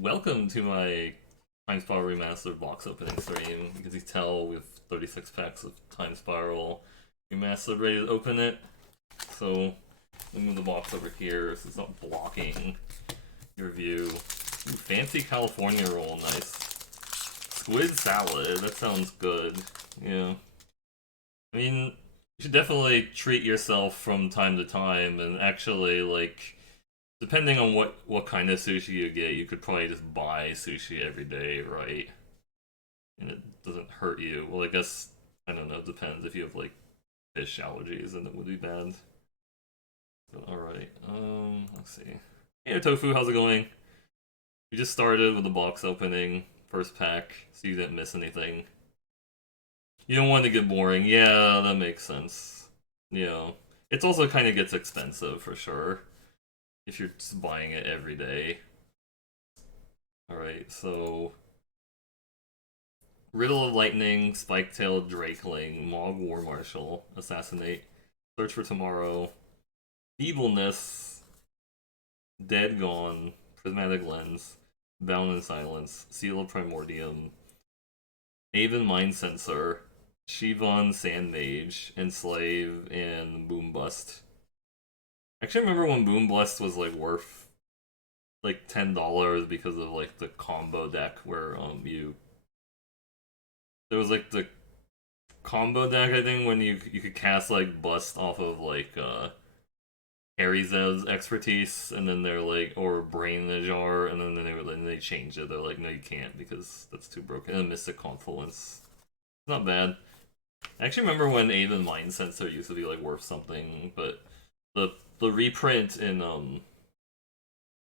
Welcome to my Time Spiral Remastered box opening stream. You can tell we have 36 packs of Time Spiral Remastered ready to open it. So, let me move the box over here so it's not blocking your view. Ooh, fancy California roll, nice. Squid salad, that sounds good. Yeah. I mean, you should definitely treat yourself from time to time and actually, like, depending on what kind of sushi you get, you could probably just buy sushi every day, right? And it doesn't hurt you. Well, I guess, I don't know, it depends. If you have, like, fish allergies, then it would be bad. But alright, let's see. Hey, Tofu, how's it going? We just started with the box opening, first pack, so you didn't miss anything. You don't want to get boring. Yeah, that makes sense. Yeah. It's also kind of gets expensive, for sure, if you're just buying it every day. Alright, so Riddle of Lightning, Spike-tailed Drakeling, Mog War Marshal, Assassinate, Search for Tomorrow, Feebleness, Dead Gone, Prismatic Lens, Bound in Silence, Seal of Primordium, Aven Mind Sensor, Shivan Sandmage, Enslave, and Boom Bust. I actually remember when Boom Bust was like worth like $10 because of like the combo deck where you there was like the combo deck, I think, when you could cast like Bust off of like Ariz's expertise, and then they're like, or Brain in the Jar, and then they changed it. They're like, no, you can't because that's too broken. And Mystic Confluence, not bad. I actually remember when Aven Mind Sensor used to be like worth something, but the reprint in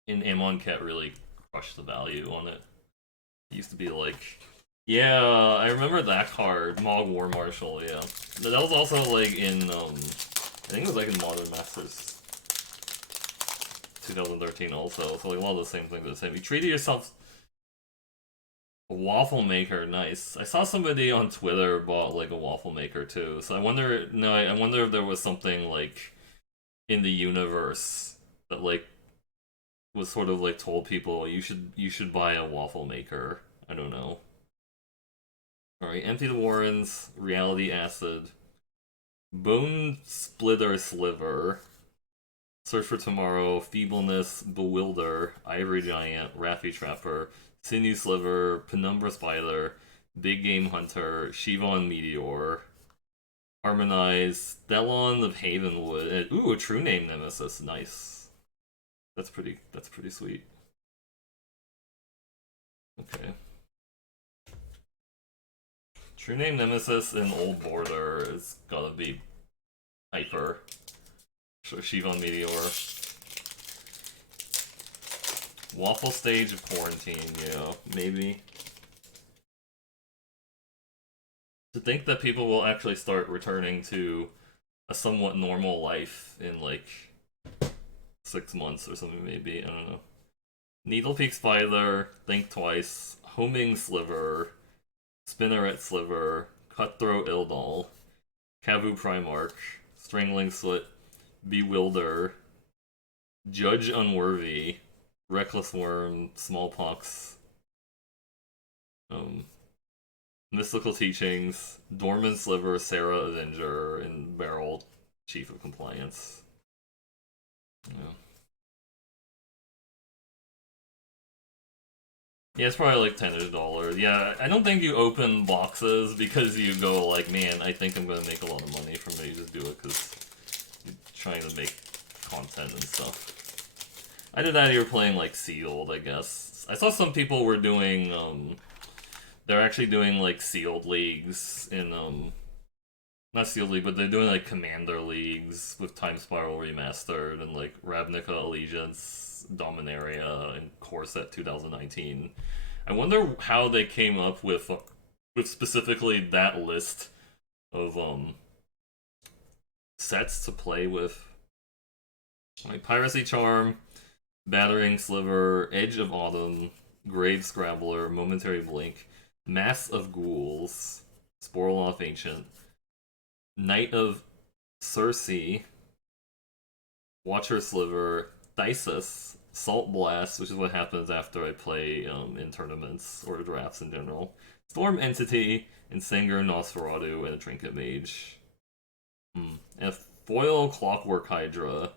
Amonkhet really crushed the value on it. It used to be like, yeah, I remember that card, Mog War Marshal. Yeah, that was also like in I think it was like in Modern Masters 2013 also. So like a lot of the same things are the same. You treated yourself. A waffle maker, nice. I saw somebody on Twitter bought like a waffle maker too. So I wonder, no, I wonder if there was something like in the universe that like was sort of like told people you should buy a waffle maker. I don't know. All right, Empty the Warrens, Reality Acid, Bone Splitter Sliver, Search for Tomorrow, Feebleness, Bewilder, Ivory Giant, Raffy Trapper, Sinew Sliver, Penumbra Spider, Big Game Hunter, Shivan Meteor, Harmonize, Stellon of Havenwood, and, ooh, a True Name Nemesis, nice. That's pretty sweet. Okay. True Name Nemesis in Old Border is gotta be hyper. So Shivan Meteor. Waffle Stage of Quarantine, yeah, maybe. To think that people will actually start returning to a somewhat normal life in like 6 months or something, maybe, I don't know. Needlepeak Spider, Think Twice, Homing Sliver, Spinneret Sliver, Cutthroat Ildal, Kavu Primarch, Strangling Slit, Bewilder, Judge Unworthy, Reckless Worm, Smallpox, um, Mystical Teachings, Dorman Sliver, Sarah Avenger, and Beryl, Chief of Compliance. Yeah. Yeah, it's probably like $10. Yeah, I don't think you open boxes because you go like, man, I think I'm gonna make a lot of money from it. You just do it because you're trying to make content and stuff. I did that. You were playing like sealed, I guess. I saw some people were doing. They're actually doing like sealed leagues in not sealed league, but they're doing like commander leagues with Time Spiral Remastered and like Ravnica Allegiance, Dominaria, and Corset 2019. I wonder how they came up with specifically that list of sets to play with. Like Piracy Charm, Battering Sliver, Edge of Autumn, Grave Scrabbler, Momentary Blink, Mass of Ghouls, Sporloff Ancient, Knight of Circe, Watcher Sliver, Thysis, Salt Blast, which is what happens after I play in tournaments or drafts in general. Storm Entity, and Sanger Nosferatu, and a Trinket Mage. And a foil Clockwork Hydra.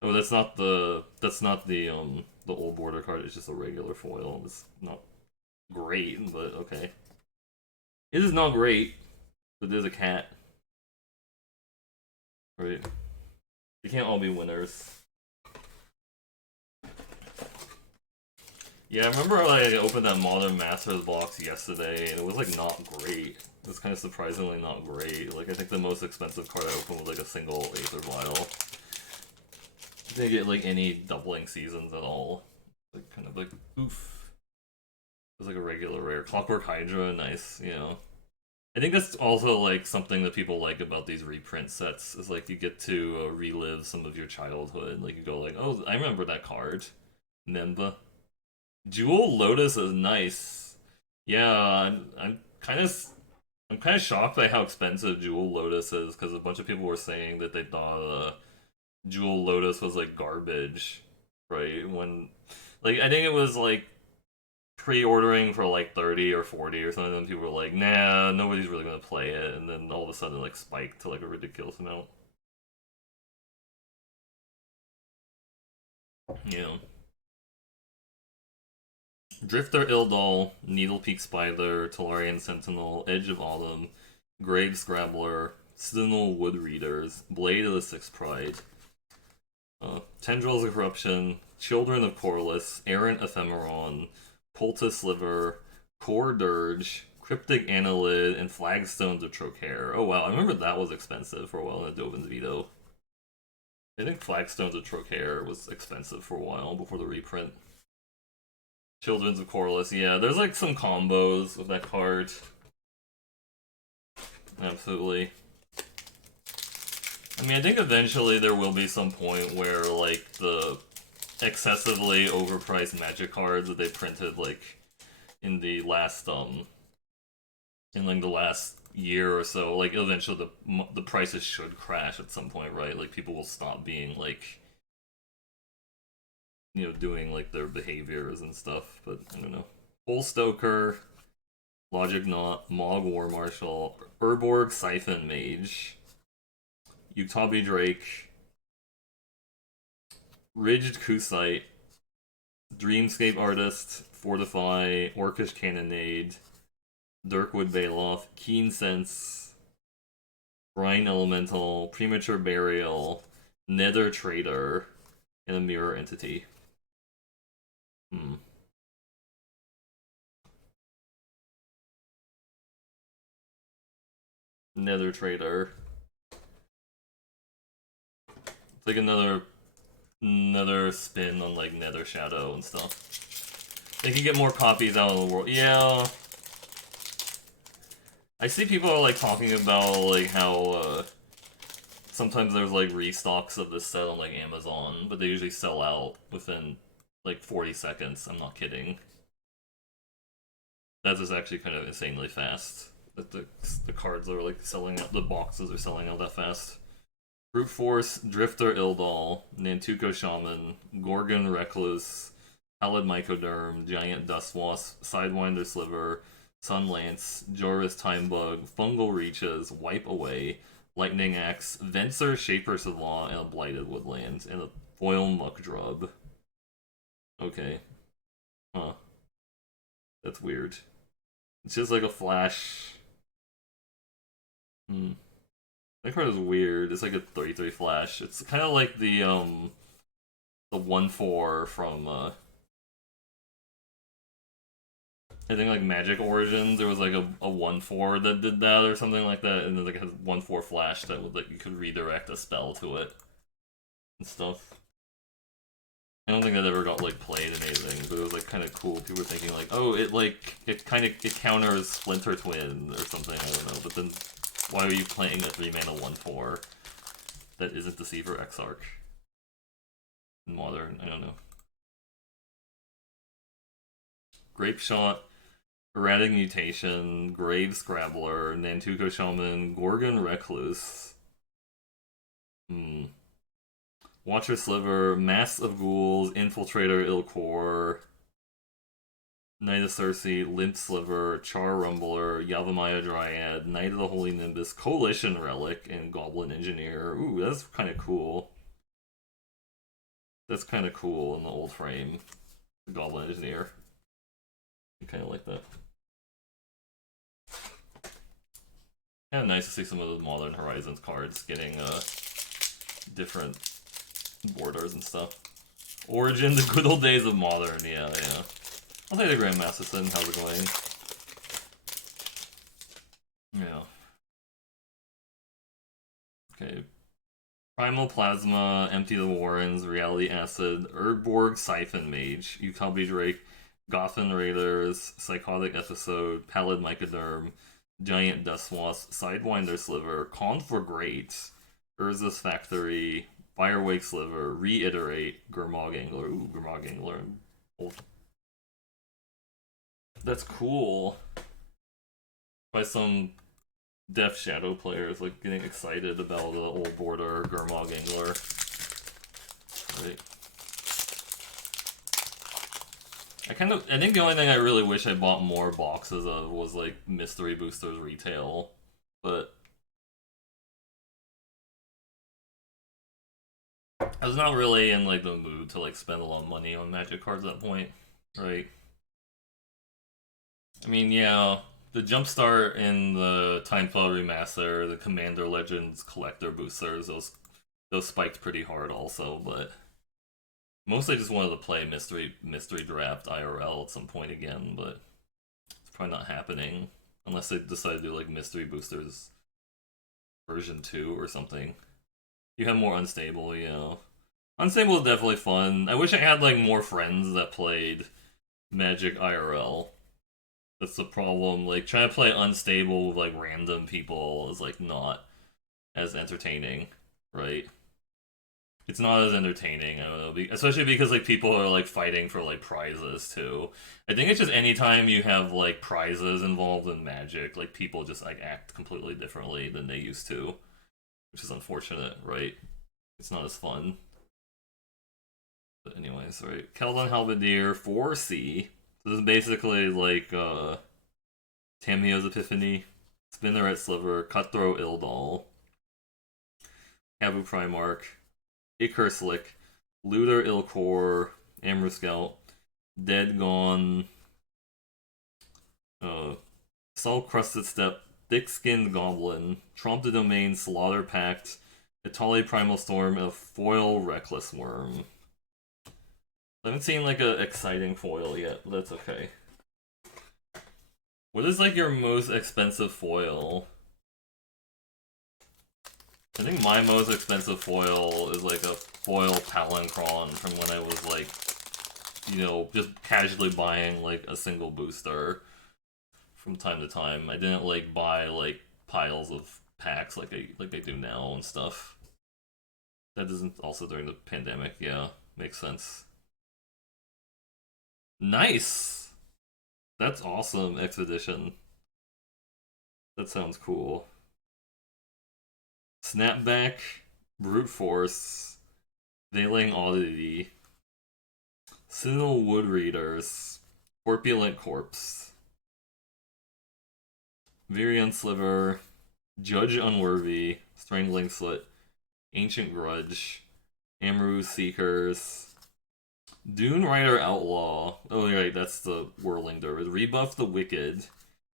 Oh, that's not the old border card. It's just a regular foil. It's not great, but okay. It is not great, but there's a cat. Right? They can't all be winners. Yeah, I remember I opened that Modern Masters box yesterday, and it was like not great. It was kind of surprisingly not great. Like I think the most expensive card I opened was like a single Aether Vial. Didn't get like any doubling seasons at all. Like kind of like oof. It was like a regular rare. Clockwork Hydra, nice, you know. I think that's also like something that people like about these reprint sets is like you get to relive some of your childhood. Like you go like, oh, I remember that card. Memba. Jewel Lotus is nice. Yeah, I'm kind of shocked by how expensive Jewel Lotus is because a bunch of people were saying that they thought Jewel Lotus was like garbage, right? When like I think it was like pre-ordering for like 30 or 40 or something, and people were like, nah, nobody's really gonna play it, and then all of a sudden like spiked to like a ridiculous amount. You know. Drifter Ildal, Needlepeak Spider, Talarian Sentinel, Edge of Autumn, Grave Scrabbler, Sinal Wood Readers, Blade of the Sixth Pride, Tendrils of Corruption, Children of Corliss, Errant Ephemeron, Poultice Sliver, Core Dirge, Cryptic Annelid, and Flagstones of Trocaire. Oh wow, I remember that was expensive for a while in the Dovin's Veto. I think Flagstones of Trocaire was expensive for a while before the reprint. Children's of Corliss, yeah, there's like some combos with that card. Absolutely. I mean, I think eventually there will be some point where, like, the excessively overpriced Magic cards that they printed, like, in the last, in, like, the last year or so, like, eventually the prices should crash at some point, right? Like, people will stop being, like, you know, doing, like, their behaviors and stuff, but I don't know. Hole Stoker, Logic Knot, Mog War Marshal, Urborg Siphon Mage, Utabi Drake, Ridged Kusite, Dreamscape Artist, Fortify, Orcish Cannonade, Dirkwood Bailoff, Keen Sense, Brine Elemental, Premature Burial, Nether Trader, and a Mirror Entity. Nether Trader. It's like another spin on like Nether Shadow and stuff. They can get more copies out in the world. Yeah. I see people are like talking about like how sometimes there's like restocks of this set on like Amazon, but they usually sell out within like 40 seconds. I'm not kidding. That is actually kind of insanely fast. That the cards are like selling out, the boxes are selling out that fast. Brute Force, Drifter Ildal, Nantuko Shaman, Gorgon Recluse, Pallid Mycoderm, Giant Dust Wasp, Sidewinder Sliver, Sunlance, Joris Timebug, Fungal Reaches, Wipe Away, Lightning Axe, Venser Shaper Savant, and a Blighted Woodland, and a Foil Muckdrub. Okay. Huh. That's weird. It's just like a flash. That card is weird. It's like a 3/3 flash. It's kind of like the 1/4 from I think like Magic Origins. There was like a 1/4 that did that or something like that, and then like it has 1/4 flash that would like you could redirect a spell to it and stuff. I don't think that ever got like played in anything, but it was like kind of cool. People were thinking like, oh, it counters Splinter Twin or something. I don't know, but then why are you playing a 3-mana 1/4 that isn't Deceiver Exarch in Modern? I don't know. Grape Shot, Erratic Mutation, Grave Scrabbler, Nantuko Shaman, Gorgon Recluse. Watcher Sliver, Mass of Ghouls, Infiltrator Ilkor, Knight of Circe, Limp Sliver, Char Rumbler, Yavimaya Dryad, Knight of the Holy Nimbus, Coalition Relic, and Goblin Engineer. Ooh, that's kind of cool. That's kind of cool in the old frame. The Goblin Engineer. I kind of like that. Kind of nice to see some of the Modern Horizons cards getting different borders and stuff. Origin, the good old days of Modern, yeah. I'll take the Grandmaster Sin, how's it going? Yeah. Okay. Primal Plasma, Empty the Warrens, Reality Acid, Erdborg Siphon Mage, Ukalbi Drake, Gotham Raiders, Psychotic Episode, Pallid Mycoderm, Giant Dust Wasp, Sidewinder Sliver, Con for Great, Urza's Factory, Firewake Sliver, Reiterate, Gurmag Angler. Ooh, Gurmag Angler. That's cool. By some Deaf Shadow players, like, getting excited about the old border Gurmag Angler. Right. I think the only thing I really wish I bought more boxes of was, like, Mystery Boosters retail. But I was not really in, like, the mood to, like, spend a lot of money on Magic cards at that point. Right. I mean, yeah, the Jumpstart in the Timefall Remaster, the Commander Legends Collector boosters, those spiked pretty hard also, but mostly just wanted to play Mystery Draft IRL at some point again, but it's probably not happening unless they decide to do like Mystery Boosters version 2 or something. You have more Unstable, you know. Unstable is definitely fun. I wish I had like more friends that played Magic IRL. That's the problem. Like trying to play Unstable with like random people is like not as entertaining, right? It's not as entertaining. I don't know, especially because like people are like fighting for like prizes too. I think it's just anytime you have like prizes involved in Magic, like people just like act completely differently than they used to, which is unfortunate, right? It's not as fun. But anyways, right. Keldon Halberdier 4C. So this is basically like Tamiyo's Epiphany, Spinneret Sliver, Cutthroat Ildal, Habu Primarch, Ikurslick, Looter Ilkor, Amber Scout, Dead Gone, Salt Crusted Step, Thick Skinned Goblin, Trompe de Domain, Slaughter Pact, Itali Primal Storm, and a Foil Reckless Worm. I haven't seen like an exciting foil yet, but that's okay. What is like your most expensive foil? I think my most expensive foil is like a foil Palancron from when I was like, you know, just casually buying like a single booster from time to time. I didn't like buy like piles of packs like I do now and stuff. That isn't also during the pandemic, yeah. Makes sense. Nice! That's awesome, Expedition. That sounds cool. Snapback, Brute Force, Veiling Oddity, Sentinel Wood Readers, Corpulent Corpse, Virion Sliver, Judge Unworthy, Strangling Slit, Ancient Grudge, Amaru Seekers, Dune Rider Outlaw. Oh, right, that's the Whirling Dervish. Rebuff the Wicked,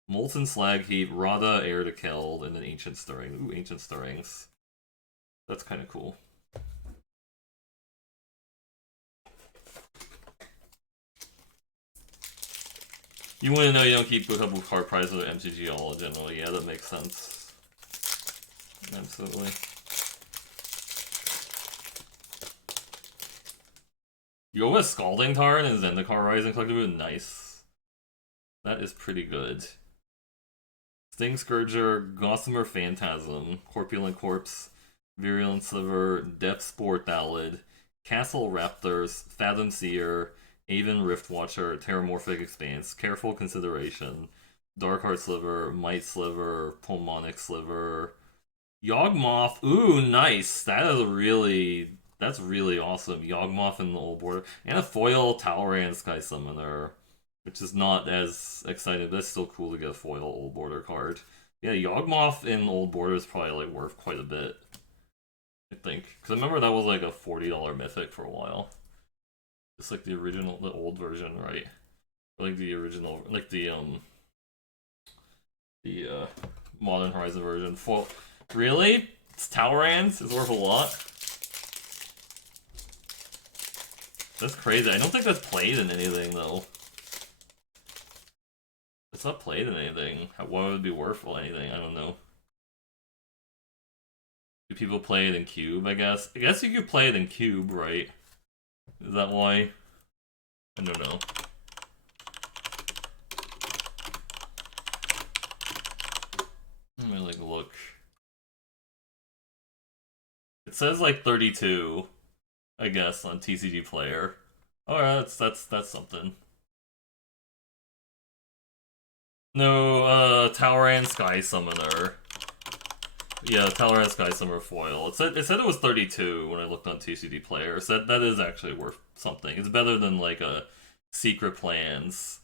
Molten Slag Heap, Radha Heir to Keld, and then Ancient Stirring. Ooh, Ancient Stirrings. That's kind of cool. You want to know you don't keep a couple card prizes or MTG all generally. Yeah, that makes sense. Absolutely. You go with Scalding Tarn and Zendikar Rising Collectible? Nice. That is pretty good. Sting Scourger, Gossamer Phantasm, Corpulent Corpse, Virulent Sliver, Depth Sport Ballad, Castle Raptors, Fathom Seer, Aven Riftwatcher, Terramorphic Expanse, Careful Consideration, Darkheart Sliver, Might Sliver, Pulmonic Sliver, Yawgmoth. Ooh, nice. That is a really That's really awesome. Yawgmoth in the old border. And a foil Talrand Sky Summoner, which is not as exciting, but it's still cool to get a foil old border card. Yeah, Yawgmoth in old border is probably like worth quite a bit, I think. Because I remember that was like a $40 mythic for a while. It's like the original, the old version, right? Like the original, like the Modern Horizon version. Really? It's Talrand is worth a lot? That's crazy. I don't think that's played in anything, though. It's not played in anything. Why would it be worth anything? I don't know. Do people play it in Cube, I guess? I guess you could play it in Cube, right? Is that why? I don't know. Let me like look. It says like 32, I guess, on TCG Player. Alright, that's something. No, Talrand Sky Summoner. Yeah, Talrand Sky Summoner foil. It said it was 32 when I looked on TCG Player. So that is actually worth something. It's better than like a Secret Plans.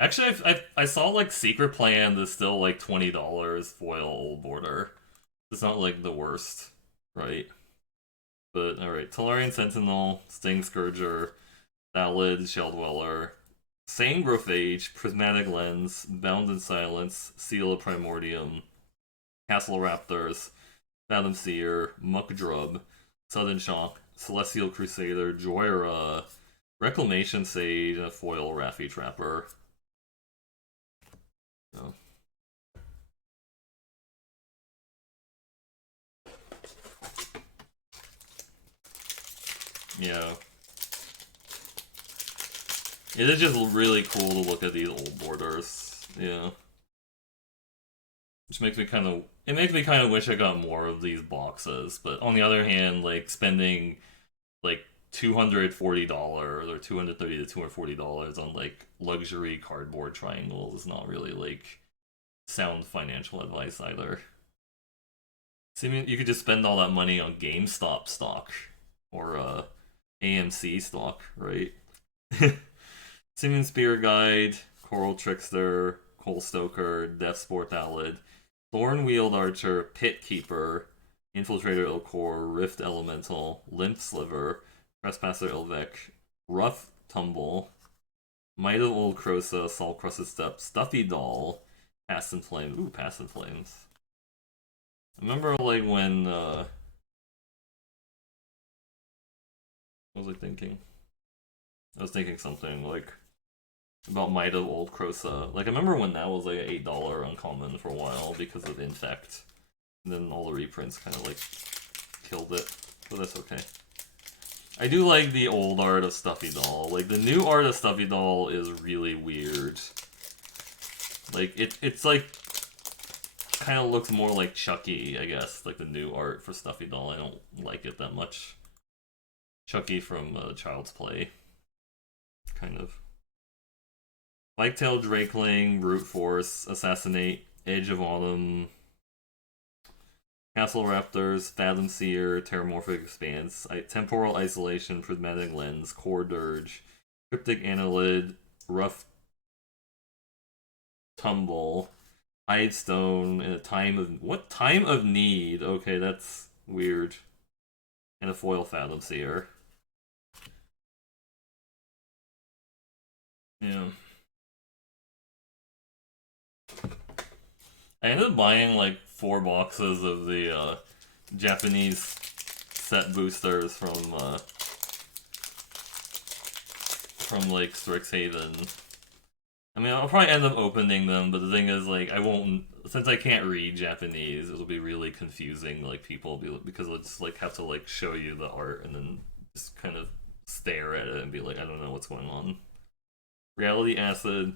Actually, I saw like Secret Plan is still like $20 foil old border. It's not like the worst, right? But alright, Tolarian Sentinel, Sting Scourger, Ballad, Shell Dweller, Sane Growth Age, Prismatic Lens, Bound in Silence, Seal of Primordium, Castle Raptors, Phantom Seer, Muckdrub, Sudden Shock, Celestial Crusader, Joyra, Reclamation Sage, and a foil Raffi Trapper. Oh. Yeah. It is just really cool to look at these old borders. Yeah. Which makes me kind of... It makes me kind of wish I got more of these boxes. But on the other hand, like, spending, like, $240 or $230 to $240 on, like, luxury cardboard triangles is not really, like, sound financial advice either. So, I mean, you could just spend all that money on GameStop stock. Or, AMC stock, right? Simian Spear Guide, Coral Trickster, Coal Stoker, Death Sport Ballad, Thorn Wheeled Archer, Pit Keeper, Infiltrator Ilkor, Rift Elemental, Limp Sliver, Trespasser Ilvec, Rough Tumble, Might of Old Krosa, Salt Crusted Step, Stuffy Doll, Past in Flames. Ooh, Past in Flames. I remember like when what was I thinking? I was thinking something like about Might of Old Krosa. Like, I remember when that was like an $8 uncommon for a while because of Infect. And then all the reprints kind of like killed it. But that's okay. I do like the old art of Stuffy Doll. Like, the new art of Stuffy Doll is really weird. Like, it's like kind of looks more like Chucky, I guess. Like the new art for Stuffy Doll. I don't like it that much. Chucky from Child's Play. Kind of. Biketail Drakeling, Brute Force, Assassinate, Edge of Autumn, Castle Raptors, Fathom Seer, Terramorphic Expanse, Temporal Isolation, Prismatic Lens, Core Dirge, Cryptic Annelid, Rough Tumble, Hidestone, and a Time of... What? Time of Need? Okay, that's weird. And a foil Fathom Seer. Yeah. I ended up buying like 4 boxes of the Japanese set boosters from like Strixhaven. I mean, I'll probably end up opening them, but the thing is, like, I won't, since I can't read Japanese, it'll be really confusing. Like, people will be, because I'll just like have to like show you the art and then just kind of stare at it and be like, I don't know what's going on. Reality Acid,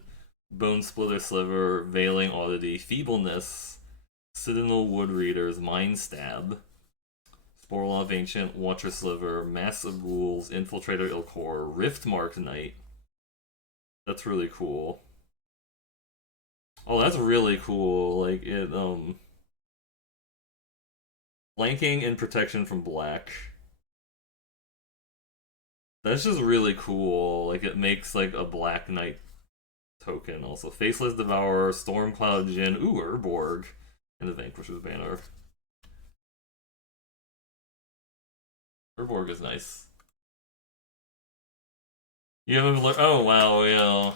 Bone Splitter Sliver, Veiling Oddity, Feebleness, Citadel Wood Readers, Mind Stab, Sporlaw of Ancient, Watcher Sliver, Mass of Ghouls, Infiltrator Ilkor, Riftmark Knight. That's really cool. Oh, that's really cool. Like, it, flanking and protection from black. That's just really cool. Like, it makes, like, a Black Knight token also. Faceless Devourer, Stormcloud Jin, ooh, Urborg, and the Vanquisher's Banner. Urborg is nice. You haven't learned. Oh, wow, yeah.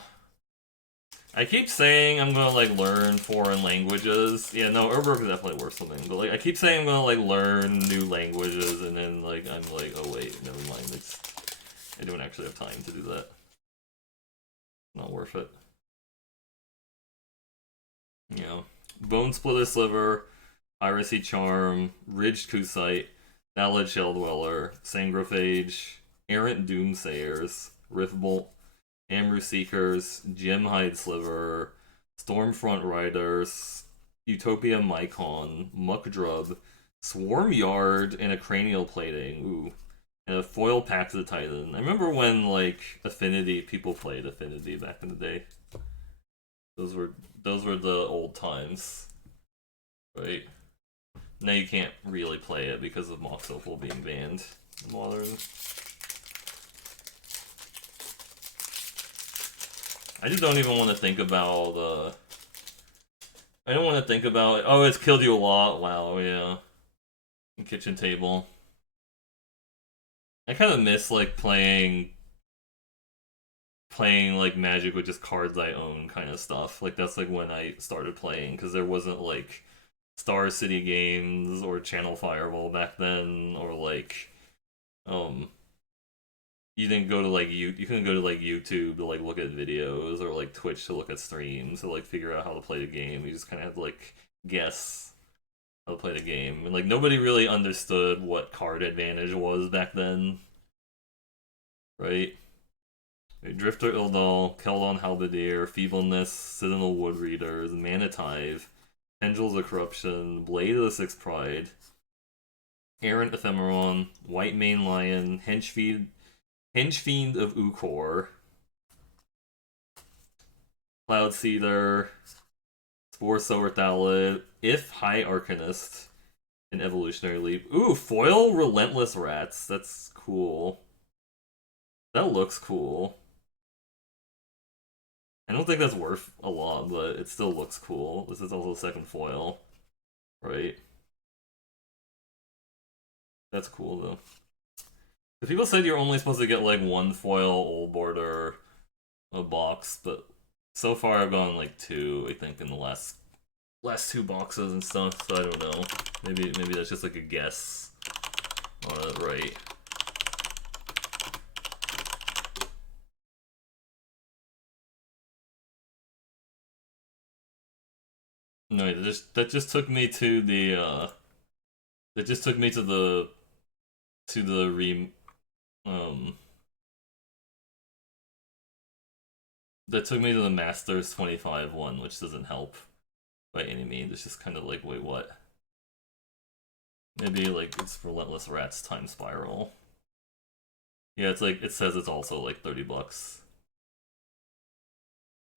I keep saying I'm gonna, like, learn foreign languages. Yeah, no, Urborg is definitely worth something. But, like, I keep saying I'm gonna, like, learn new languages, and then, like, I'm like, oh, wait, never mind. I don't actually have time to do that. Not worth it. You know. Bone Splitter Sliver, Piracy Charm, Ridged Kusite, Valid Shell Dweller, Sangrophage, Errant Doomsayers, Riftbolt, Amru Seekers, Gemhide Sliver, Stormfront Riders, Utopia Mycon, Muckdrub, Swarm Yard, and a Cranial Plating. Ooh. And a foil Pact of the Titan. I remember when, like, Affinity, people played Affinity back in the day. Those were the old times. Right? Now you can't really play it because of Mox Opal being banned in Modern. I just don't even want to think about, I don't want to think about, oh, it's killed you a lot. Wow, yeah. Kitchen table. I kind of miss, like, playing like Magic with just cards I own kind of stuff. Like, that's like when I started playing, because there wasn't like Star City Games or Channel Fireball back then, or like you didn't go to like you couldn't go to like YouTube to like look at videos, or like Twitch to look at streams to like figure out how to play the game. You just kind of had to like guess how to play the game, and like nobody really understood what card advantage was back then, right? Drifter Ildal, Keldon Halberdier, Feebleness, Citadel Woodreaders, Manitive, Tendrils of Corruption, Blade of the Sixth Pride, Errant Ephemeron, White Mane Lion, Henchfiend of Ukor, Cloudseeder, Spore Sower Thallid, If High Arcanist, and Evolutionary Leap. Ooh, foil Relentless Rats. That's cool. That looks cool. I don't think that's worth a lot, but it still looks cool. This is also second foil, right? That's cool, though. The people said you're only supposed to get, like, one foil old border a box, but so far I've gone, like, two, I think, in the last two boxes and stuff, so I don't know. Maybe that's just, like, a guess on it, right? No, that just took me to the, that just took me to the, um, that took me to the Masters 25 one, which doesn't help by any means. It's just kind of like, wait, what? Maybe, like, it's Relentless Rats Time Spiral. Yeah, it's like, it says it's also like 30 bucks.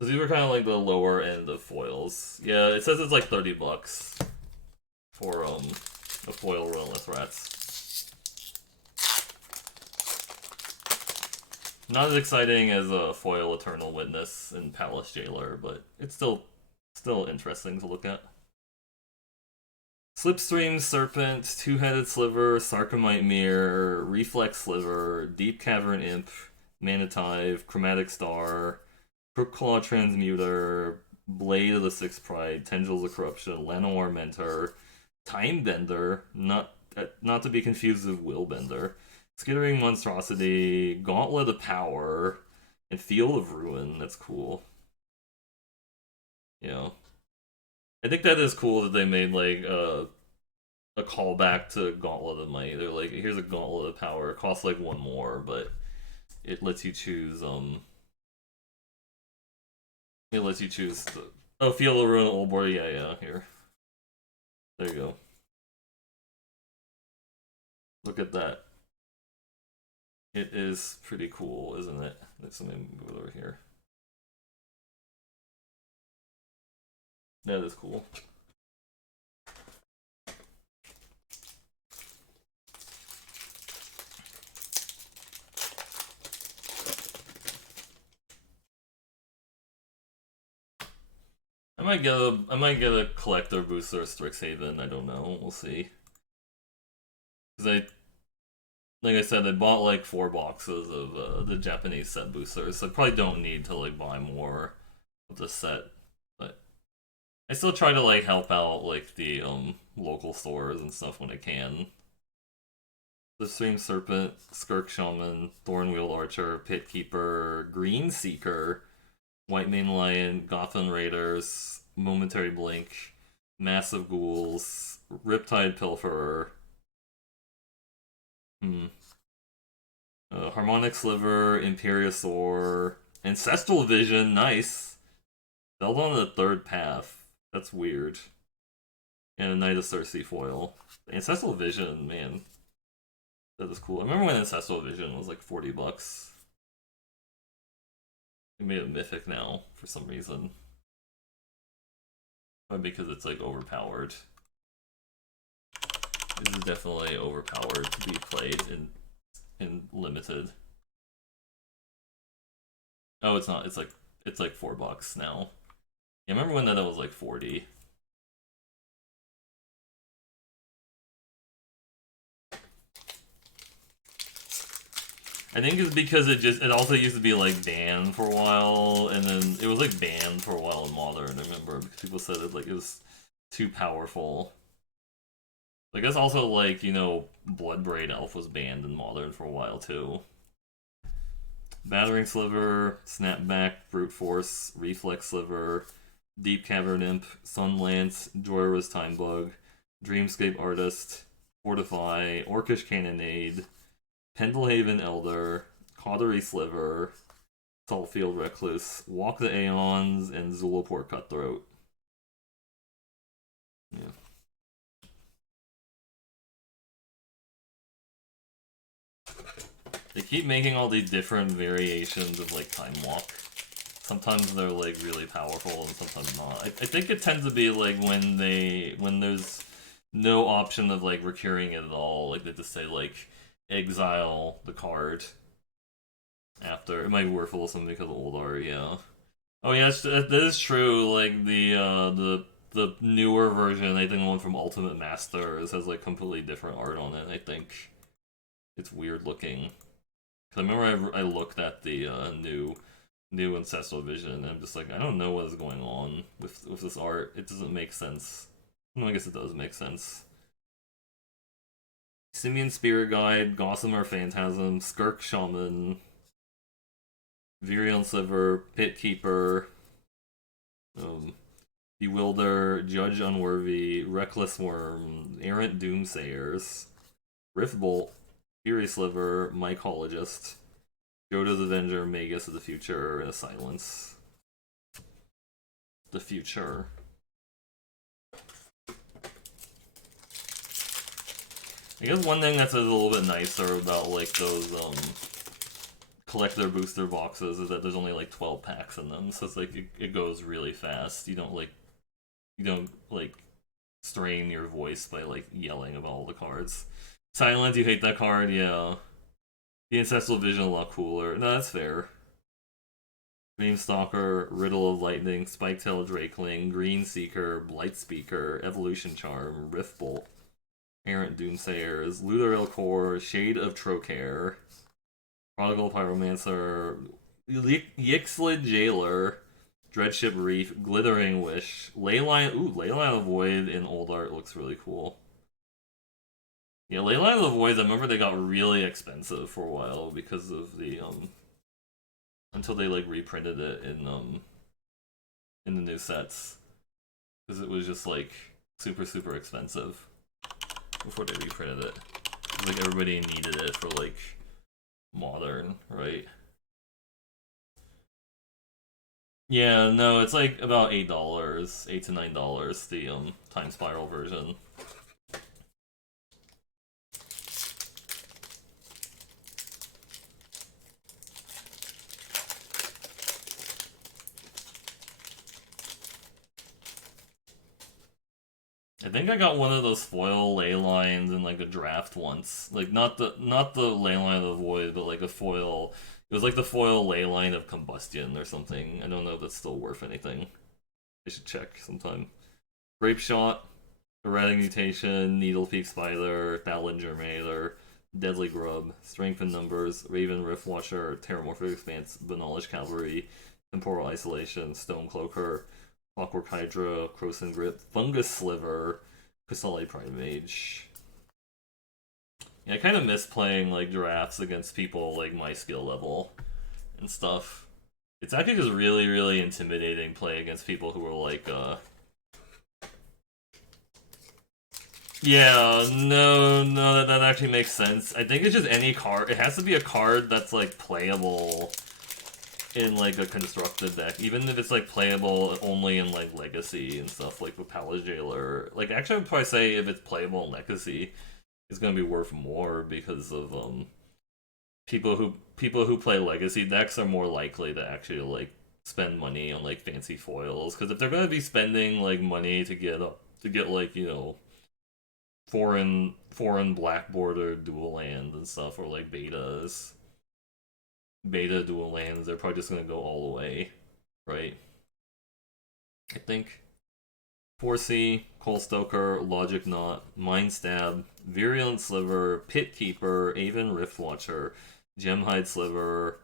So these were kind of like the lower end of foils. Yeah, it says it's like 30 bucks for, a foil Relentless Rats. Not as exciting as a foil Eternal Witness and Palace Jailer, but it's still interesting to look at. Slipstream Serpent, Two-Headed Sliver, Sarcomite Mirror, Reflex Sliver, Deep Cavern Imp, Manitive, Chromatic Star, Crookclaw Transmuter, Blade of the Sixth Pride, Tendrils of Corruption, Llanowar Mentor, Timebender, not to be confused with Willbender, Skittering Monstrosity, Gauntlet of Power, and Field of Ruin. That's cool. You know, I think that is cool that they made like a callback to Gauntlet of Might. They're like, here's a Gauntlet of Power. It costs like one more, but it lets you choose. It lets you choose. Field of Ruin, Old Board. Yeah. Here, there you go. Look at that. It is pretty cool, isn't it? Let's move it over here. That is cool. I might get a collector booster of Strixhaven. I don't know. We'll see. Because like I said, I bought like 4 boxes of the Japanese set boosters. So I probably don't need to like buy more of the set. But I still try to like help out like the local stores and stuff when I can. The Stream Serpent, Skirk Shaman, Thornwheel Archer, Pit Keeper, Green Seeker, White Mane Lion, Gotham Raiders, Momentary Blink, Massive Ghouls, Riptide Pilferer, Harmonic Sliver, Imperiosaur, Ancestral Vision, nice. Fell on the 3rd path. That's weird. And a Knight of Cersei foil. Ancestral Vision, man. That is cool. I remember when Ancestral Vision was like $40. They made it mythic now for some reason. Probably because it's like overpowered. This is definitely overpowered to be played in limited. Oh, it's not. It's like $4 now. Yeah, I remember when that was like 40. I think it's because it also used to be like banned for a while, and then it was like banned for a while in Modern. I remember because people said it was too powerful. I guess also like Bloodbraid Elf was banned in Modern for a while too. Battering Sliver, Snapback, Brute Force, Reflex Sliver, Deep Cavern Imp, Sunlance, Joyra's Time Bug, Dreamscape Artist, Fortify, Orcish Cannonade, Pendlehaven Elder, Cautery Sliver, Saltfield Recluse, Walk the Aeons, and Zulaport Cutthroat. Yeah. They keep making all these different variations of like Time Walk. Sometimes they're like really powerful and sometimes not. I think it tends to be like when there's no option of like recurring it at all. Like they just say like exile the card after. It might be worth a little something because of old art, yeah. Oh yeah, that is true. Like the newer version, I think the one from Ultimate Masters has like completely different art on it. I think it's weird looking. Cause I remember I looked at the new Ancestral Vision and I'm just like, I don't know what is going on with this art. It doesn't make sense. Well, I guess it does make sense. Simian Spirit Guide, Gossamer Phantasm, Skirk Shaman, Virion Sliver, Pit Keeper, Bewilder, Judge Unworthy, Reckless Worm, Errant Doomsayers, Riftbolt, Fury Sliver, Mycologist, Jodo's Avenger, Magus of the Future, and a Silence. The Future. I guess one thing that's a little bit nicer about like those collector booster boxes is that there's only like 12 packs in them, so it's like it goes really fast. You don't strain your voice by like yelling about all the cards. Silence, you hate that card, yeah. The Ancestral Vision a lot cooler. No, that's fair. Dreamstalker, Riddle of Lightning, Spiketail Drakeling, Green Seeker, Blight Speaker, Evolution Charm, Riftbolt, Errant Doomsayers, Lutherail Core, Shade of Trocare, Prodigal Pyromancer, Yixlid Jailer, Dreadship Reef, Glittering Wish, Leyline of Void in old art looks really cool. Yeah, Leyline of the Voids, I remember they got really expensive for a while because of the until they like reprinted it in the new sets. Because it was just like super expensive before they reprinted it. Like everybody needed it for like Modern, right? Yeah, no, it's like about $8, $8 to $9, the Time Spiral version. I think I got one of those foil ley lines in like a draft once. Like not the ley line of the void, but like a foil. It was like the foil ley line of combustion or something. I don't know if that's still worth anything. I should check sometime. Grape Shot, Erratic Mutation, Needle Peak Spider, Ballinger Mailer, Deadly Grub, Strength in Numbers, Raven Riftwatcher, Terramorphic Expanse, Banalish Cavalry, Temporal Isolation, Stone Cloaker, Clockwork Hydra, Croson Grip, Fungus Sliver, Crystalite Prime Mage. Yeah, I kind of miss playing like drafts against people like my skill level and stuff. It's actually just really, really intimidating playing against people who are like, yeah, no, that actually makes sense. I think it's just any card. It has to be a card that's like playable in like a constructed deck, even if it's like playable only in like Legacy and stuff, like with Palace Jailer. Like, actually, I would probably say if it's playable in Legacy, it's gonna be worth more because of people who play Legacy decks are more likely to actually like spend money on like fancy foils, because if they're gonna be spending like money to get like, you know, foreign black border dual land and stuff, or like beta dual lands, they're probably just gonna go all the way, right? I think 4C, Coal Stoker, Logic Knot, Mind Stab, Virulent Sliver, Pit Keeper, Aven Riftwatcher, Gemhide Sliver,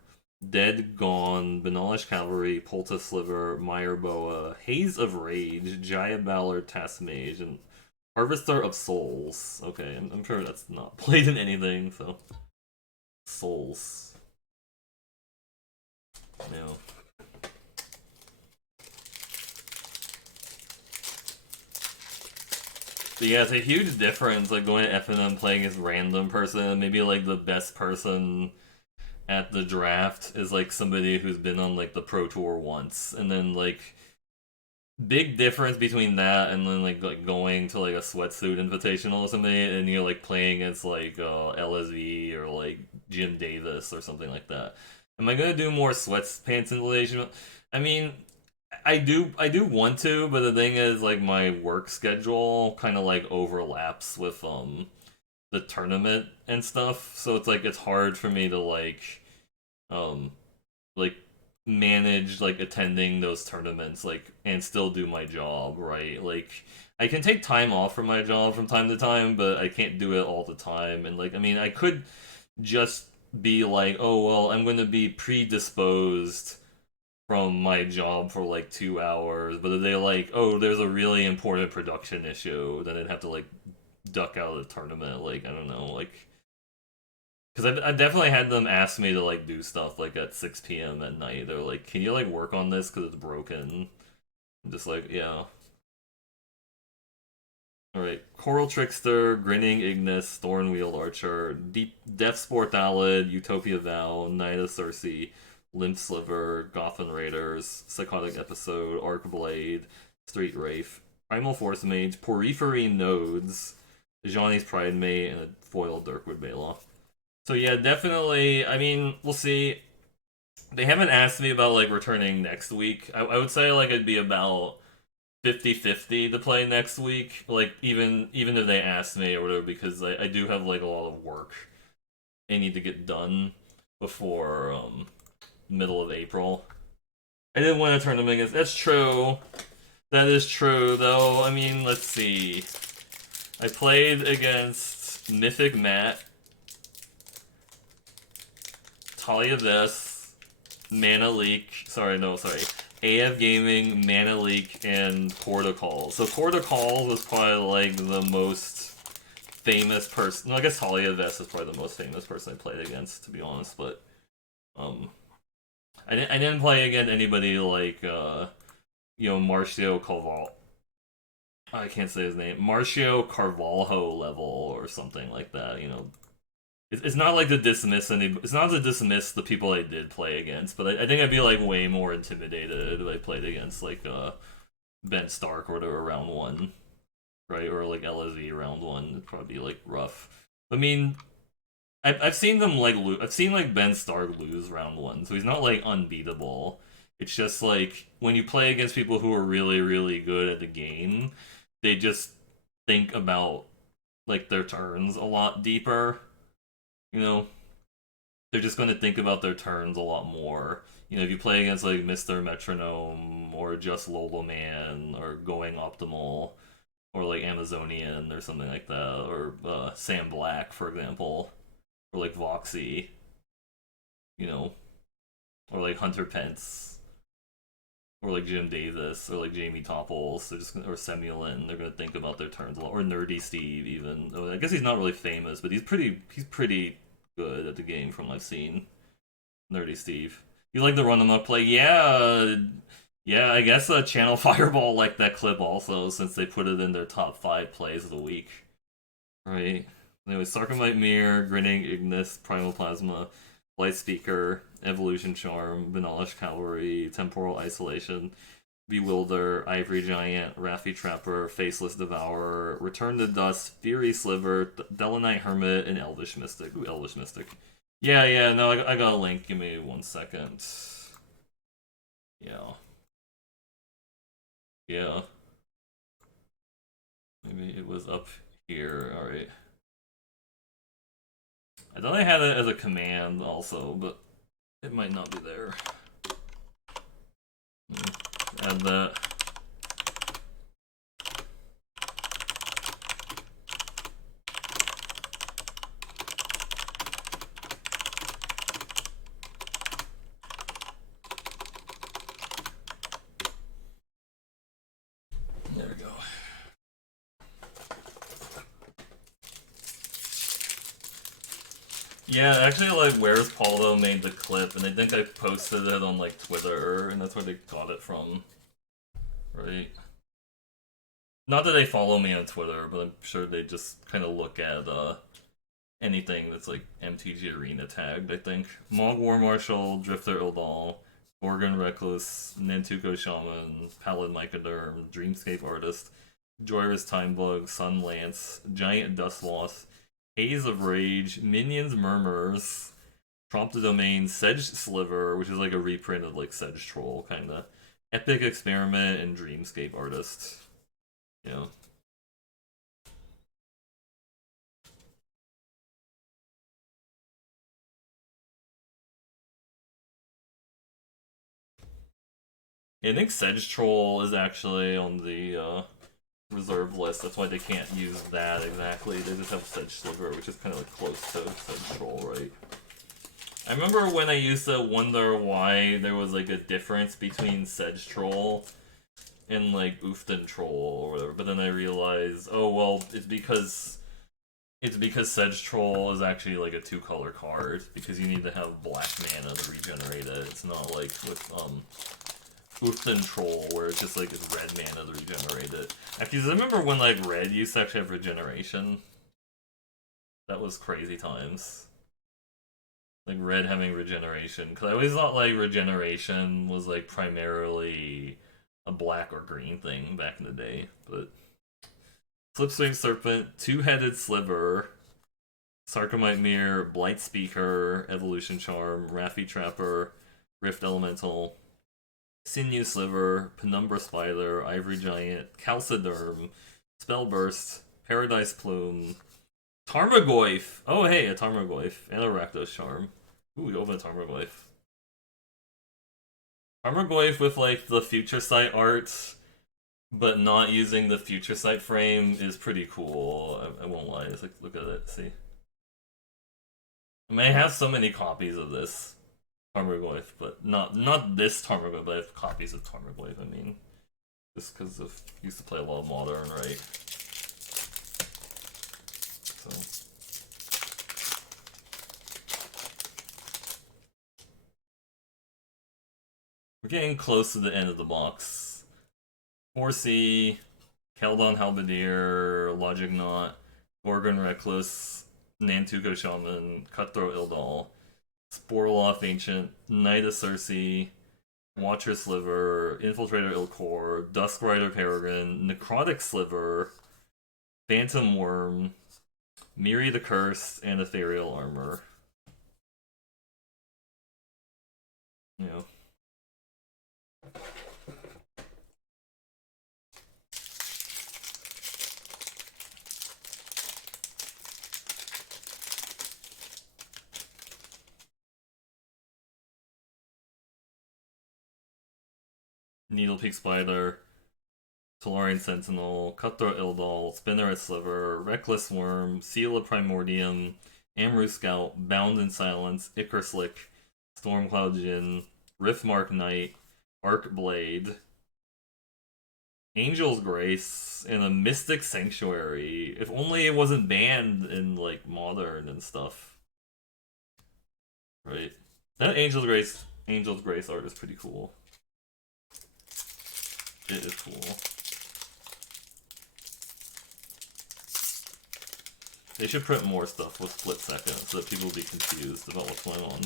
Dead Gone, Banalish Cavalry, Poultice Sliver, Mire Boa, Haze of Rage, Jaya Ballard, Task Mage, and Harvester of Souls. Okay, I'm sure that's not played in anything, so. Souls. No. But yeah, it's a huge difference, like going to FNM playing as random person. Maybe like the best person at the draft is like somebody who's been on like the Pro Tour once, and then like big difference between that and then like going to like a sweatsuit invitational or something, and you're like playing as like LSV or like Jim Davis or something like that. Am I gonna do more sweatpants invitational? I mean, I do want to, but the thing is like my work schedule kind of like overlaps with the tournament and stuff, so it's like it's hard for me to um like manage like attending those tournaments like and still do my job, right? Like, I can take time off from my job from time to time, but I can't do it all the time. And like, I mean, I could just be like, oh well, I'm going to be predisposed from my job for like 2 hours, but if they like, oh, there's a really important production issue, then I'd have to like duck out of the tournament. Like, I don't know, like, because I definitely had them ask me to like do stuff like at 6 p.m. at night. They're like, "Can you like work on this because it's broken?" I'm just like, "Yeah." All right, Coral Trickster, Grinning Ignis, Thornwheel Archer, Deep Death Sport Ballad, Utopia Vow, Night of Circe, Limp Sliver, Gotham Raiders, Psychotic Episode, Arc Blade, Street Wraith, Primal Force Mage, Porphyry Nodes, Johnny's Pride Mate, and a foil Dirkwood Baloth. So yeah, definitely. I mean, we'll see. They haven't asked me about like returning next week. I would say like it'd be about 50-50 to play next week. Like, even if they asked me or whatever, because I do have like a lot of work I need to get done before middle of April. I didn't want to turn them against. That's true. That is true, though. I mean, let's see. I played against Mythic Matt, Talia Vess, Mana Leak. Sorry, no, sorry. AF Gaming, Mana Leak, and Corda Call. So Corda Call was probably like the most famous person. No, I guess Talia Vess is probably the most famous person I played against, to be honest. But um, I didn't play against anybody like Marcio Carvalho. I can't say his name. Marcio Carvalho level or something like that. It's not like to dismiss any. It's not to dismiss the people I did play against, but I think I'd be like way more intimidated if I played against like Ben Stark or whatever round one, right? Or like LSV round one. It'd probably be like rough. I mean, I've seen them like lose. I've seen like Ben Stark lose round one, so he's not like unbeatable. It's just like when you play against people who are really really good at the game, they just think about like their turns a lot deeper. You know, they're just going to think about their turns a lot more. You know, if you play against like Mr. Metronome or just Lola Man or Going Optimal or like Amazonian or something like that, or Sam Black, for example, or like Voxy, you know, or like Hunter Pence, or like Jim Davis, or like Jamie Topples, they're just or Semulin. They're gonna think about their turns a lot, or Nerdy Steve even. I guess he's not really famous, but he's pretty good at the game from what I've seen. Nerdy Steve. You like the run them up play? Yeah, yeah. I guess Channel Fireball liked that clip also, since they put it in their top 5 plays of the week. Right. Anyway, Sarcomite Mirror, Grinning Ignis, Primal Plasma, Light Speaker, Evolution Charm, Vanillish Cavalry, Temporal Isolation, Bewilder, Ivory Giant, Raffi Trapper, Faceless Devourer, Return to Dust, Fury Sliver, Delanite Hermit, and Elvish Mystic. Ooh, Elvish Mystic. Yeah, no, I got a link. Give me 1 second. Yeah. Yeah. Maybe it was up here. Alright. I thought I had it as a command also, but it might not be there. Add that. There we go. Yeah, actually, like, Where's Paulo made the clip, and I think I posted it on, like, Twitter, and that's where they got it from. Right? Not that they follow me on Twitter, but I'm sure they just kind of look at, anything that's, like, MTG Arena tagged, I think. Mog War Marshal, Drifter Ildal, Gorgon Reckless, Nantuko Shaman, Pallid Mycoderm, Dreamscape Artist, Joyrus Timebug, Sun Lance, Giant Dust Loss, Haze of Rage, Minions Murmurs, Prompt the Domain, Sedge Sliver, which is like a reprint of like Sedge Troll, kinda. Epic Experiment, and Dreamscape Artist. Yeah. I think Sedge Troll is actually on the reserve list. That's why they can't use that exactly. They just have Sedge Sliver, which is kind of like close to Sedge Troll, right? I remember when I used to wonder why there was like a difference between Sedge Troll and like Ufton Troll or whatever, but then I realized, oh well, it's because Sedge Troll is actually like a 2-color card because you need to have black mana to regenerate it. It's not like with Ufton Troll where it's just like it's red mana to regenerate it. Actually, I remember when like red used to actually have regeneration. That was crazy times. Like red having regeneration, because I always thought like regeneration was like primarily a black or green thing back in the day, but Slipstream Serpent, Two-Headed Sliver, Sarcomite Mirror, Blight Speaker, Evolution Charm, Raffi Trapper, Rift Elemental, Sinew Sliver, Penumbra Spider, Ivory Giant, Calciderm, Spellburst, Paradise Plume, Tarmogoyf! Oh hey, a Tarmogoyf, and a Rakdos Charm. Ooh, we open a Tarmogoyf. Tarmogoyf with like the Future Sight art, but not using the Future Sight frame is pretty cool. I won't lie. It's like, look at it, see? I mean, I have so many copies of this Tarmogoyf, but not this Tarmogoyf, but I have copies of Tarmogoyf, I mean. Just because I used to play a lot of Modern, right? So... we're getting close to the end of the box. 4C, Keldon Halberdier, Logic Knot, Gorgon Reckless, Nantuko Shaman, Cutthroat Ildal, Sporloff Ancient, Knight of Circe, Watcher Sliver, Infiltrator Ilkor, Duskrider Peregrine, Necrotic Sliver, Phantom Worm, Miri the Cursed, and Ethereal Armor. Yeah. Needlepeak Spider, Solarian Sentinel, Cutthroat Ildol, Spinneret Sliver, Reckless Worm, Seal of Primordium, Amru Scout, Bound in Silence, Icar Slick, Stormcloud Jin, Riftmark Knight, Arc Blade, Angel's Grace, and a Mystic Sanctuary. If only it wasn't banned in like Modern and stuff. Right? That Angel's Grace art is pretty cool. It is cool. They should print more stuff with Split Second so that people will be confused about what's going on.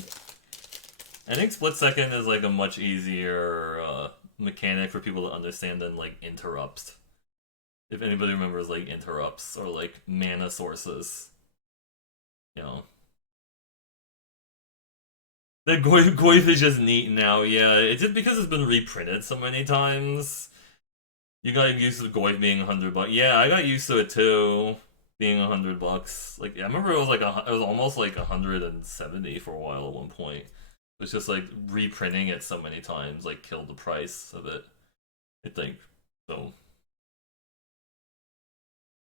I think Split Second is like a much easier mechanic for people to understand than like interrupts. If anybody remembers like interrupts or like mana sources. You know. The Goyf is just neat now, yeah. It's just because it's been reprinted so many times. You got used to Goyf being $100. Yeah, I got used to it too, being $100. Like I remember it was like it was almost like 170 for a while at one point. It was just like reprinting it so many times, like killed the price of it. I think so.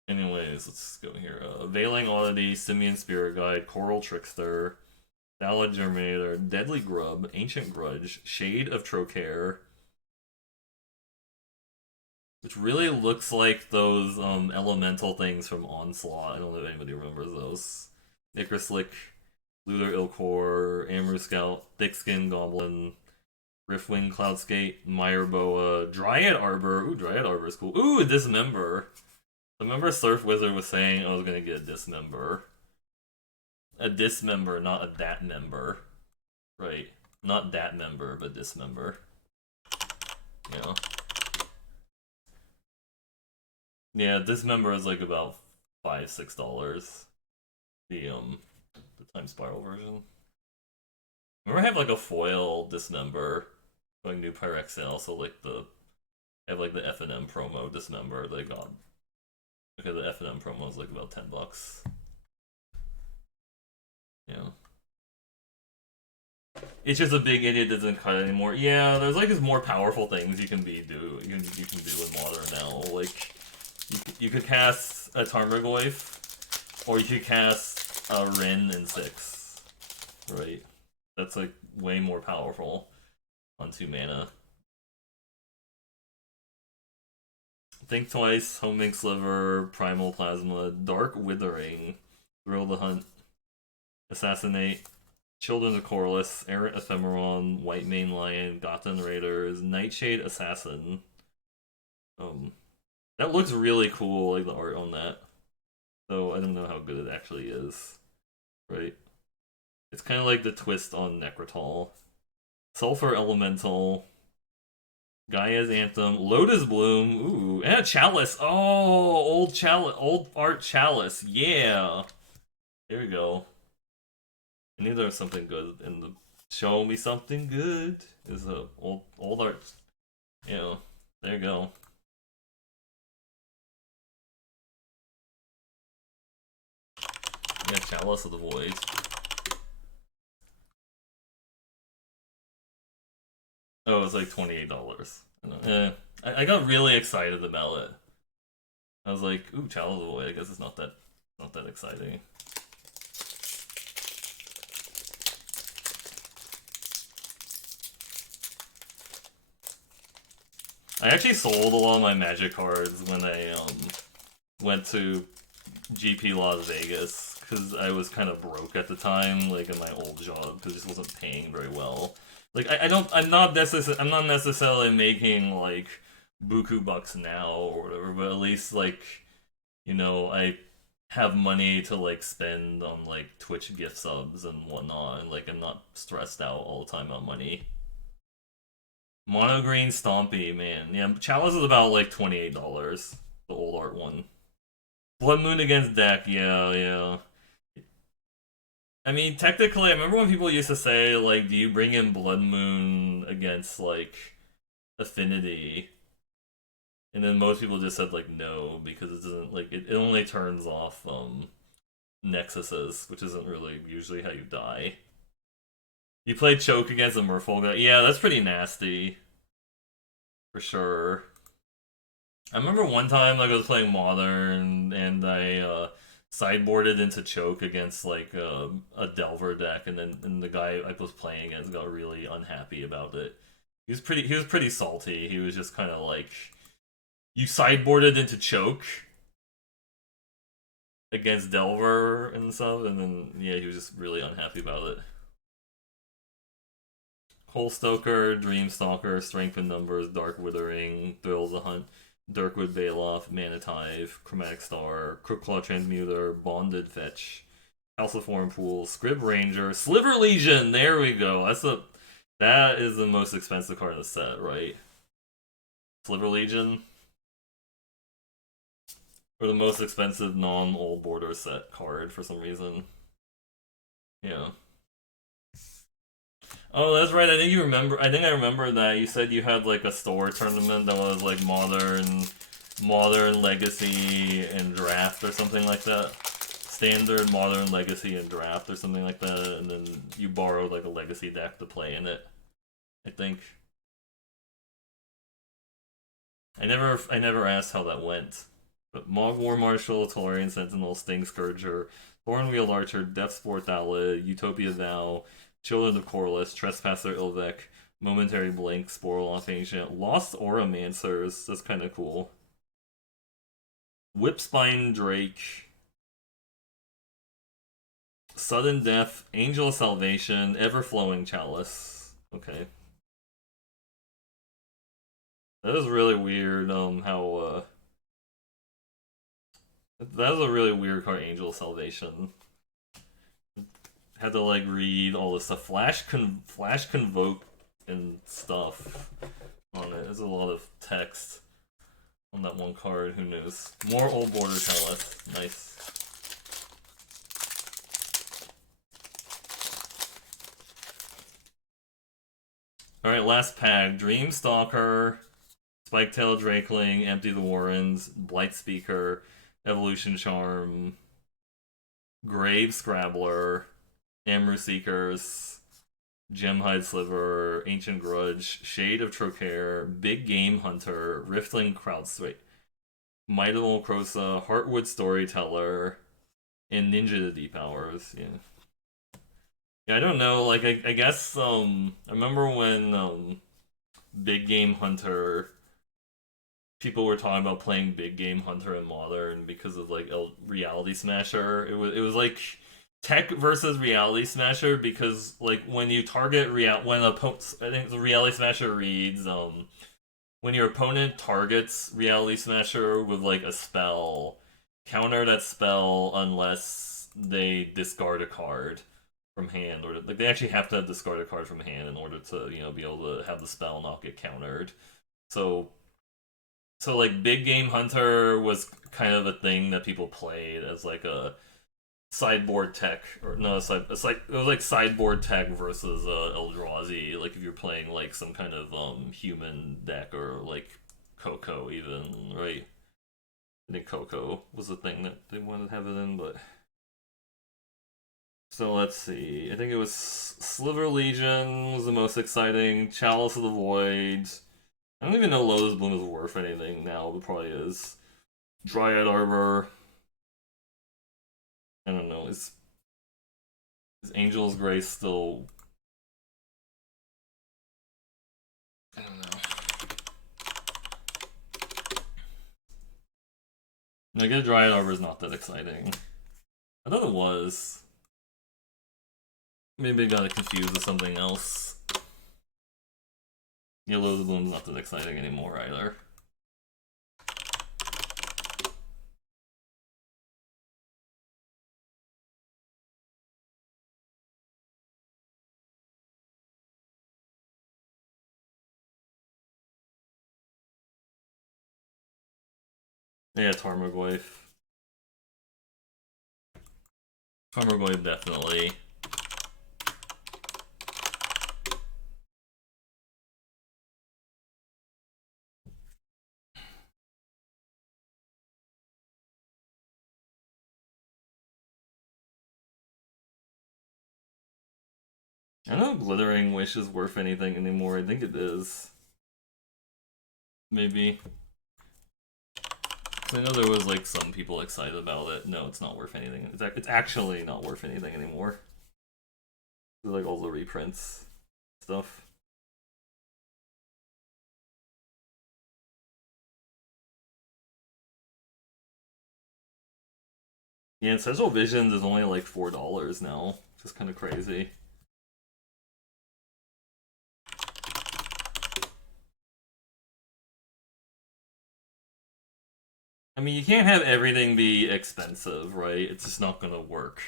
Anyways, let's go here. Veiling Oddity, Simian Spirit Guide, Coral Trickster, Salad Germinator, Deadly Grub, Ancient Grudge, Shade of Trocare, which really looks like those elemental things from Onslaught. I don't know if anybody remembers those. Icarslick, Luther Ilkor, Amru Scout, Thickskin Goblin, Riftwing Cloudskate, Meyer Boa, Dryad Arbor. Ooh, Dryad Arbor is cool. Ooh, Dismember. I remember Surf Wizard was saying I was gonna get a Dismember. A Dismember, not a Dat Member. Right. Not Dat Member, but Dismember. Yeah. Yeah, Dismember is like about $5-6. The Time Spiral version. Remember I have like a foil Dismember going new Pyrexia, so like I have like the F&M promo Dismember that I got. Okay, the F&M promo is like about $10. Yeah. It's just a big idiot that doesn't cut anymore. Yeah, there's like just more powerful things you can do in Modern now. Like you could cast a Tarmogoyf, or you could cast a Rin in 6. Right? That's like way more powerful on 2 mana. Think Twice, Homing Sliver, Primal Plasma, Dark Withering, Thrill the Hunt, Assassinate, Children of Corliss, Errant Ephemeron, White Mane Lion, Gotham Raiders, Nightshade Assassin. That looks really cool, like the art on that. So I don't know how good it actually is. Right? It's kind of like the twist on Necrotal. Sulfur Elemental, Gaia's Anthem, Lotus Bloom, ooh, and a Chalice. Oh, old art Chalice. Yeah. There we go. I knew there was something good in the show me something good. Is a old art. You know, there you go. Yeah, Chalice of the Void. Oh, it was like $28. I got really excited about it. I was like, ooh, Chalice of the Void. I guess it's not that exciting. I actually sold a lot of my Magic cards when I went to GP Las Vegas because I was kind of broke at the time, like in my old job, because it just wasn't paying very well. Like I'm not necessarily making like buku bucks now or whatever, but at least like I have money to like spend on like Twitch gift subs and whatnot, and like I'm not stressed out all the time on money. Mono green Stompy, man. Yeah, Chalice is about like $28. The old art one. Blood Moon against deck, yeah. I mean, technically, I remember when people used to say, like, do you bring in Blood Moon against, like, Affinity? And then most people just said, like, no, because it doesn't, like, it only turns off, Nexuses, which isn't really usually how you die. You play Choke against a Merfolk guy. Yeah, that's pretty nasty. for sure. I remember one time like I was playing Modern and I sideboarded into choke against like a Delver deck, and then the guy I was playing against got really unhappy about it. He was pretty salty. He was just kind of like, you sideboarded into choke against Delver and stuff, and then yeah, he was just really unhappy about it. Coalstoker, Dreamstalker, Strength in Numbers, Dark Withering, Thrills the Hunt, Dirkwood Baloff, Manative, Chromatic Star, Crookclaw Transmuter, Bonded Fetch, Calciform Pool, Scrib Ranger, Sliver Legion. There we go. That is the most expensive card in the set, right? Sliver Legion, or the most expensive non-old border set card for some reason. Yeah. Oh, that's right. I think you remember. I think I remember that you said you had like a store tournament that was like modern, legacy, and draft or something like that. Standard, modern, legacy, and draft or something like that, and then you borrowed like a legacy deck to play in it. I think. I never asked how that went. But Mog War Marshal, Tolarian Sentinel, Sting Scourger, Thornwheel Archer, Deathsport Owlet, Utopia Vow, Children of Corliss, Trespasser Ilvek, Momentary Blink, Sporoloff Ancient, Lost Auramancers. That's kind of cool. Whipspine Drake, Sudden Death, Angel of Salvation, Everflowing Chalice. Okay. That is really weird, how, that was a really weird card, Angel of Salvation. Had to like read all this stuff. Flash Convoke and stuff on it. There's a lot of text on that one card. Who knows? More old border Chalice. Nice. Alright, last pack. Dreamstalker, Spiketail Drakeling, Empty the Warrens, Blight Speaker, Evolution Charm, Grave Scrabbler, Amru Seekers, Gemhide Sliver, Ancient Grudge, Shade of Trocaire, Big Game Hunter, Riftling Crowdstrike, Might of Crosa, Heartwood Storyteller, and Ninja the Deep Hours. Yeah. Yeah, I don't know. Like, I guess I remember when Big Game Hunter, people were talking about playing Big Game Hunter in Modern because of like Reality Smasher. It was like tech versus Reality Smasher, because like when you target when I think the Reality Smasher reads when your opponent targets Reality Smasher with like a spell, counter that spell unless they discard a card from hand, or like they actually have to discard a card from hand in order to be able to have the spell not get countered. So like Big Game Hunter was kind of a thing that people played as like a sideboard tech, or no, it's like it was like sideboard tech versus Eldrazi. Like if you're playing like some kind of human deck, or like Coco even, right? I think Coco was the thing that they wanted to have it in, but so let's see. I think it was Sliver Legion was the most exciting. Chalice of the Void. I don't even know Lotus Bloom is worth anything now, but probably is. Dryad Arbor. I don't know. Is Angel's Grace still? I don't know. I guess Dryad Arbor is not that exciting. I thought it was. Maybe I got it confused with something else. Yeah, Lotus Bloom's not that exciting anymore either. Yeah, Tarmogoyf. Tarmogoyf definitely. I don't know if Glittering Wish is worth anything anymore. I think it is. maybe. I know there was like some people excited about it. No, it's not worth anything. It's actually not worth anything anymore. Like all the reprints stuff. Yeah, and Central Visions is only like $4 now. Just kind of crazy. I mean, you can't have everything be expensive, right? It's just not gonna work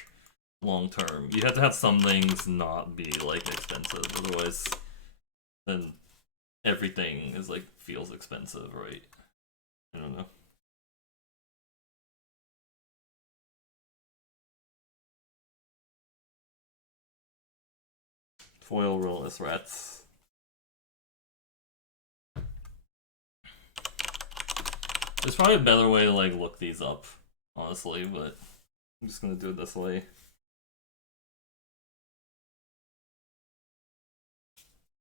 long term. You have to have some things not be like expensive, otherwise, then everything is like feels expensive, right? I don't know. Foil rollless rats. There's probably a better way to like look these up, honestly, but I'm just gonna do it this way.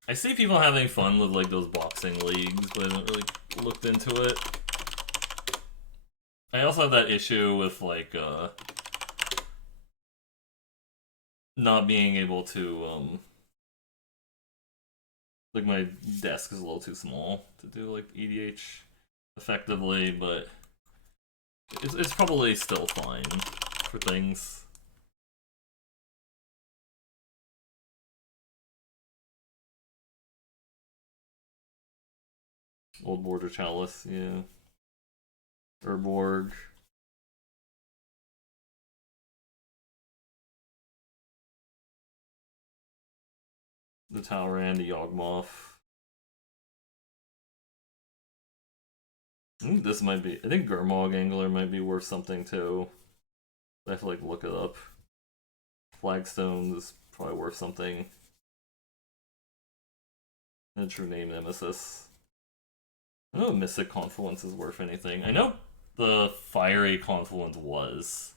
I see people having fun with like those boxing leagues, but I haven't really looked into it. I also have that issue with like not being able to like my desk is a little too small to do like EDH effectively, but it's probably still fine for things. Old Border Chalice, yeah. Urborg. The Talrand, the Yawgmoth. I think this might be. I think Gurmag Angler might be worth something too. I have to like look it up. Flagstone is probably worth something. And True Name Nemesis. I don't know if Mystic Confluence is worth anything. I know the Fiery Confluence was,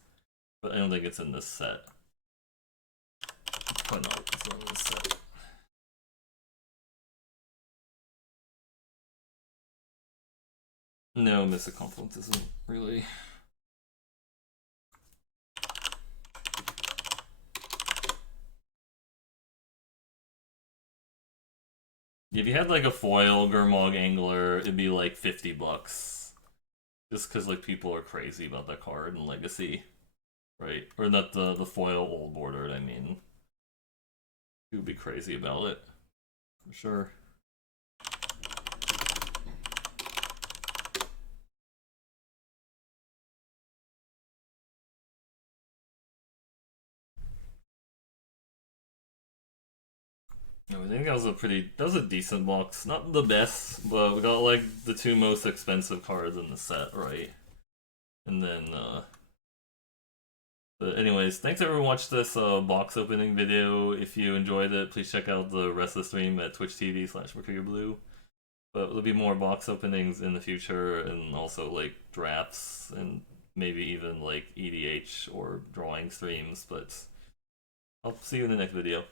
but I don't think it's in this set. Probably not. It's not in this set. No, Mystic Confluence isn't really. If you had like a foil Gurmag Angler, it'd be like $50. Just because like people are crazy about that card in Legacy. Right? Or not the foil old bordered, I mean. People would be crazy about it. For sure. I think that was a decent box. Not the best, but we got like the two most expensive cards in the set, right? And then but anyways, thanks everyone who watched this box opening video. If you enjoyed it, please check out the rest of the stream at Twitch TV/MercurioBlue. But there'll be more box openings in the future, and also like drafts, and maybe even like EDH or drawing streams. But I'll see you in the next video.